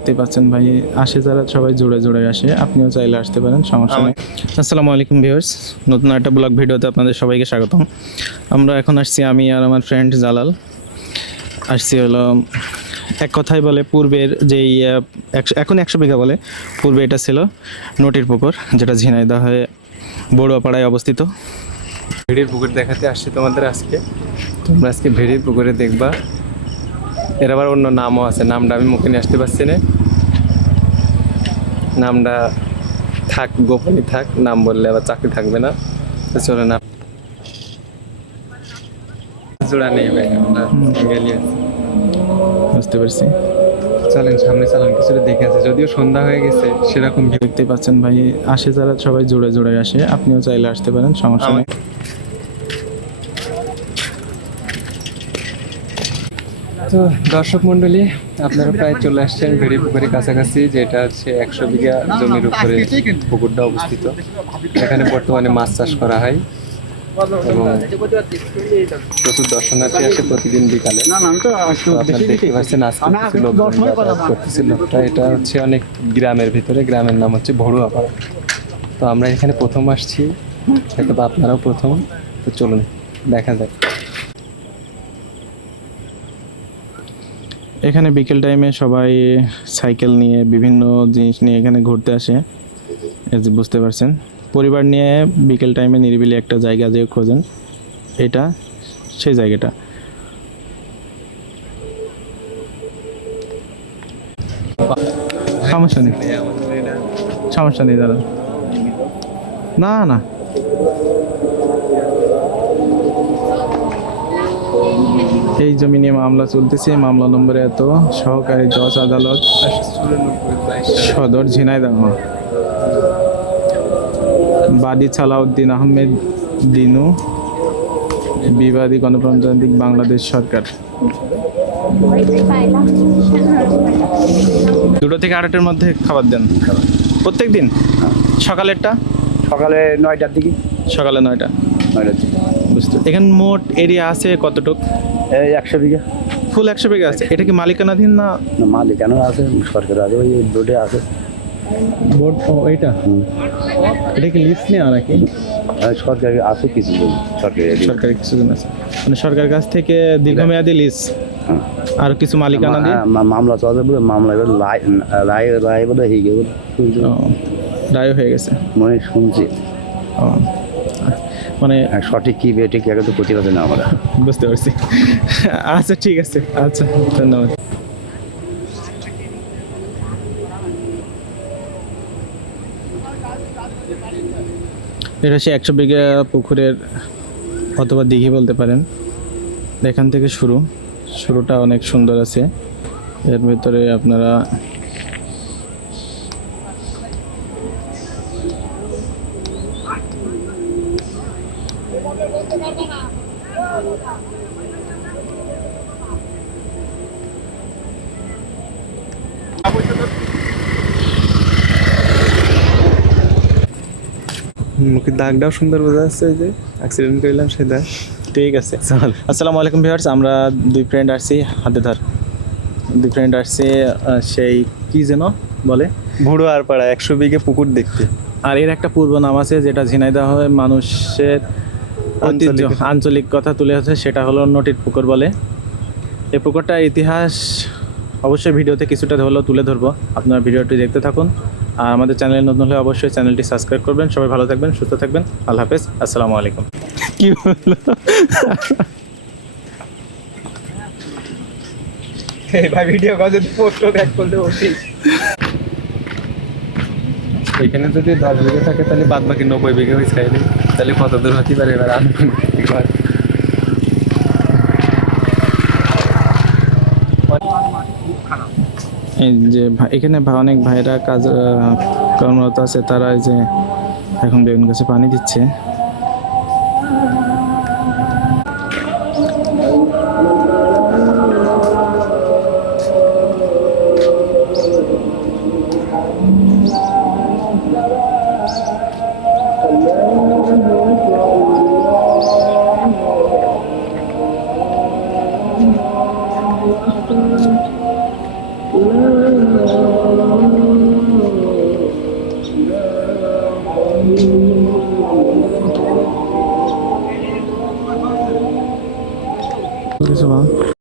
দেখতে পাচ্ছেন ভাই আসে যারা সবাই জোড়ে জোড়ে আসে আপনিও চাইলে আসতে পারেন সমস্যা নেই। আসসালামু আলাইকুম ভিউয়ার্স নতুন একটা ব্লগ ভিডিওতে আপনাদের সবাইকে স্বাগতম। আমরা এখন আসছি আমি আর আমার ফ্রেন্ড জালাল। আসছি হলো এক কথাই বলে পূর্বের যেই এখন একশো বিঘা বলে পূর্বে এটা ছিল নটির পুকুর যেটা ঝিনাইদহ হয়ে বড়ুয়াপাড়ায় অবস্থিত। ভেড়ির পুকুর দেখাতে আসছি তোমাদের আজকে। তোমরা আজকে ভেড়ির পুকুরে দেখবা এর আবার অন্য নামও আছে নামটা আমি মুখে নিয়ে আসতে পারছি না। নামটা থাক গোপনই থাক নাম বললে আবার চাকরি থাকবে না। চলে না জোড়া নেই ভাই আমরা গেলি বুঝতে পারছি। চলেন সামনে চালান দেখে আছে যদিও সন্ধ্যা হয়ে গেছে সেরকম দেখতে পাচ্ছেন ভাই আসে যারা সবাই জোড়ে জোড়ে আসে আপনিও চাইলে আসতে পারেন সমস্যা নেই। তো দর্শক মণ্ডলী আপনারা প্রায় চলে আসছেন ভেড়ি পুকুরের কাছাকাছি যেটা হচ্ছে একশো বিঘা জমির উপরে পুকুরটা অবস্থিত। এখানে বর্তমানে মাছ চাষ করা হয় এবং প্রচুর দর্শনার্থী আসে প্রতিদিন বিকালে। আপনারা দেখতে পাচ্ছেন আজকে লোকজন যাতায়াত করতেছে। লোকটা এটা হচ্ছে অনেক গ্রামের ভিতরে গ্রামের নাম হচ্ছে ভড়ুয়াপাড়া তো আমরা এখানে প্রথম আসছি হয়তো বা আপনারাও প্রথম। তো চলুন দেখা যাক। এখানে বিকেল টাইমে সবাই সাইকেল নিয়ে বিভিন্ন জিনিস নিয়ে এখানে ঘুরতে আসে বুঝতে পারছেন। পরিবার নিয়ে বিকেল টাইমে নিরিবিলি একটা জায়গা যে খোঁজেন, এটা, সেই জায়গাটা। সমস্যা নেই। সমস্যা নেই, দাদা। না না। এই জমি নিয়ে মামলা চলতেছে। মামলা নম্বর এত। সহকারী জজ আদালত সদর ঝিনাইদহ। বাদী সালাউদ্দিন আহমেদ দিনু। বিবাদী গণপ্রজাতান্ত্রিক বাংলাদেশ সরকার। দুটো থেকে আড়াইটার মধ্যে খাবার দেন। প্রত্যেক দিন? সকালেরটা সকালে নয়টার দিকে। সকালে নয়টা। নয়টার দিকে। বুঝতে এখানে মোট এরিয়া আছে কতটুক? এই একশো বিঘা। ফুল একশো বিঘা আছে। এটা কি মালিকানাধীন না? না, মালিকানা আছে সরকার আছে ওই বোর্ডে আছে। বোর্ড ও হুম। এটা কি লিস্ট নেওয়া নাকি? আর সরকারি আছে কিছু সরকারি। সরকারি কিছু জন আছে। মানে সরকারের কাছ থেকে দীর্ঘমেয়াদী লিস্ট? হ্যাঁ। আর কিছু মালিকানা দিয়ে মা- মামলা চলছে বলে মামলা এবার লাই- রায় রায় বলে হয়ে গেল রায় হয়ে গেছে। মনে শুনছি। মানে সঠিক কি বেটে কি আগে তো না আমরা। বুঝতে পারছি। আচ্ছা ঠিক আছে। আচ্ছা ধন্যবাদ। এটা সে একশো বিঘা পুকুরের অথবা দিঘি বলতে পারেন। এখান থেকে শুরু। শুরুটা অনেক সুন্দর আছে। এর ভিতরে আপনারা মুখের দাগটাও সুন্দর বোঝা যাচ্ছে যে অ্যাক্সিডেন্ট করলাম সে দাগ। ঠিক আছে। আসসালামু আলাইকুম ভিউয়ার্স আমরা দুই ফ্রেন্ড আসছি হাতে ধর। দুই ফ্রেন্ড আসছি সেই কি যেন বলে? ভুড়ো আর পাড়া একশো বিঘে পুকুর দেখতে। আর এর একটা পূর্ব নাম আছে যেটা ঝিনাইদহ মানুষের ঐতিহ্য আঞ্চলিক। কথা তুলে আছে সেটা হলো নটির পুকুর বলে। এই পুকুরটা ইতিহাস অবশ্যই ভিডিওতে কিছুটা হলেও তুলে ধরবো। আপনারা ভিডিওটি দেখতে থাকুন। আর আমাদের চ্যানেলে নতুন হলে অবশ্যই চ্যানেলটি সাবস্ক্রাইব করবেন। সবাই ভালো থাকবেন সুস্থ থাকবেন। আল্লাহ হাফেজ। আসসালামু আলাইকুম। কি বলল ভাই ভিডিও কল যদি পোস্ট ব্যাক করলে এখানে যদি দশ বিঘে থাকে তাহলে বাদ বাকি নব্বই বিঘে হয়ে চাইলে তাহলে কত দূর হতে পারে এবার এই যে এখানে অনেক ভাইরা কাজ কর্মরত আছে, তারা এই যে এখন বেগুন গাছে পানি দিচ্ছে। কিছু বল